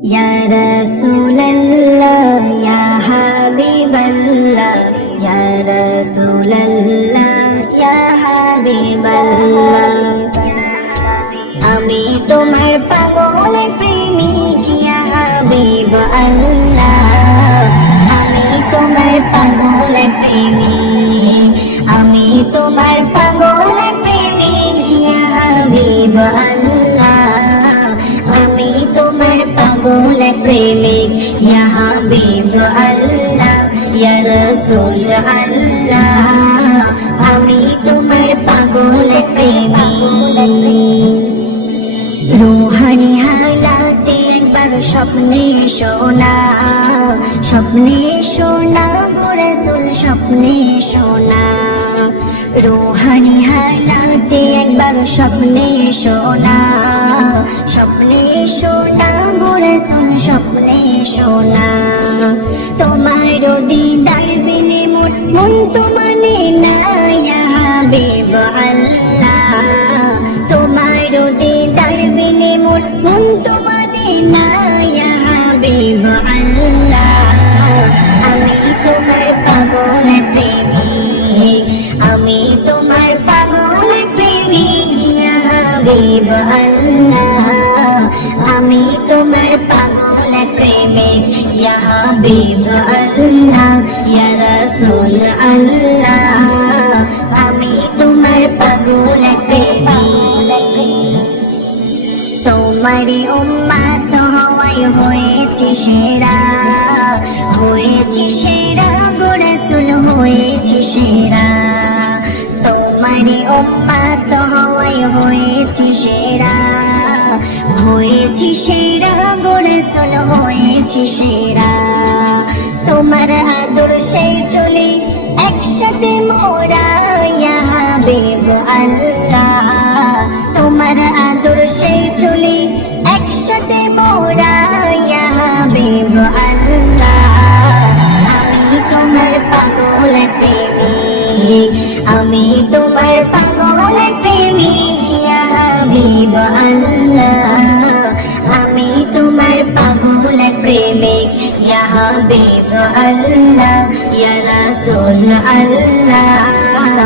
ইয়া রাসূলুল্লাহ ইয়া হাবিবাল্লাহ ইয়া রাসূলুল্লাহ ইয়া হাবিবাল্লাহ আমি তোমার পাগল প্রেমিক ইয়া হাবিব আল্লাহ আমি তোমার পাগল প্রেমিক আমি তোমার পাগল প্রেমিক ইয়া হাবিব আল্লাহ আমি তোমার পাগল প্রেমিক ইয়া হাবিব আল্লাহ ইয়া রাসূল আল্লাহ আমি তোমার পাগল প্রেমিক রূহানি হালাতে একবার স্বপ্নে শোনা গো রাসূল স্বপ্নে শোনা রূহানি হালাতে একবার স্বপ্নে শোনা গো রাসূল স্বপ্নে শোনা তোমার দিদার বিনে মন তো মানে না ইয়া হাবিব আল্লাহ তোমার দিদার বিনে মন তো মানে না ইয়া হাবিব আল্লাহ আমি তোমার পাগল প্রেমিক আমি তোমার পাগল প্রেমিক ইয়া হাবিব আল্লাহ আমি তোমার পাগল প্রেমিক ইয়া হাবিব আল্লাহ ইয়া রাসূল আল্লাহ আমি তোমার পাগল প্রেমিক তোমারি উম্মত হওয়ায় হয়েছি সেরা গো রাসূল হয়েছি সেরা তোমারি উম্মত হওয়ায় হয়েছি সেরা গো রাসূল হয়েছি সেরা তোমার আদর্শে চলি একসাথে মোরা ইয়া হাবিব আল্লাহ তোমার আদর্শে চলি একসাথে মোরা ইয়া হাবিব আল্লাহ আমি তোমার পাগল প্রেমিক আমি তোমার পাগল প্রেমিক ইয়া হাবিব আল্লাহ আমি তোমার পাগল প্রেমিক ইয়া হাবিব আল্লাহ ইয়া রাসূল আল্লাহ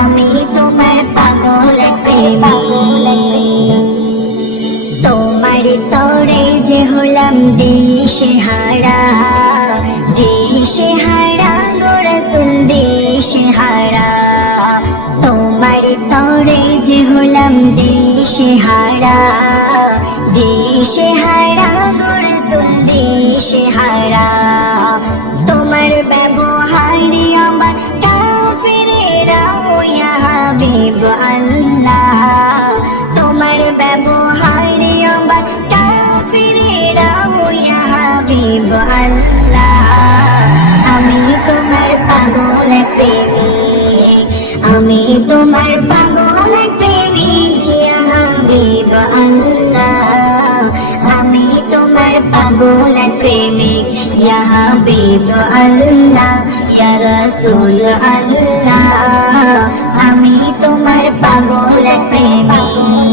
আমি তোমার পাগল প্রেমিক তোমার তরে যে হলাম দিশেহারা গো রাসূল দিশেহারা তোমার তরে যে হলাম দিশেহারা গো রাসূল দিশেহারা তোমার ব্যবহারে আমার কাফিরেরা ইয়া হাবিব আল্লাহ তোমার ব্যবহারে আমার কাফিরেরা ইয়া হাবিব আল্লাহ আমি তোমার পাগল প্রেমিক আমি তোমার পাগল প্রেমিক ইয়া হাবিব আল্লাহ আমি তোমার পাগল প্রেমিক ইয়া হাবিব আল্লাহ ইয়া রাসূল আল্লাহ আমি তোমার পাগল প্রেমিক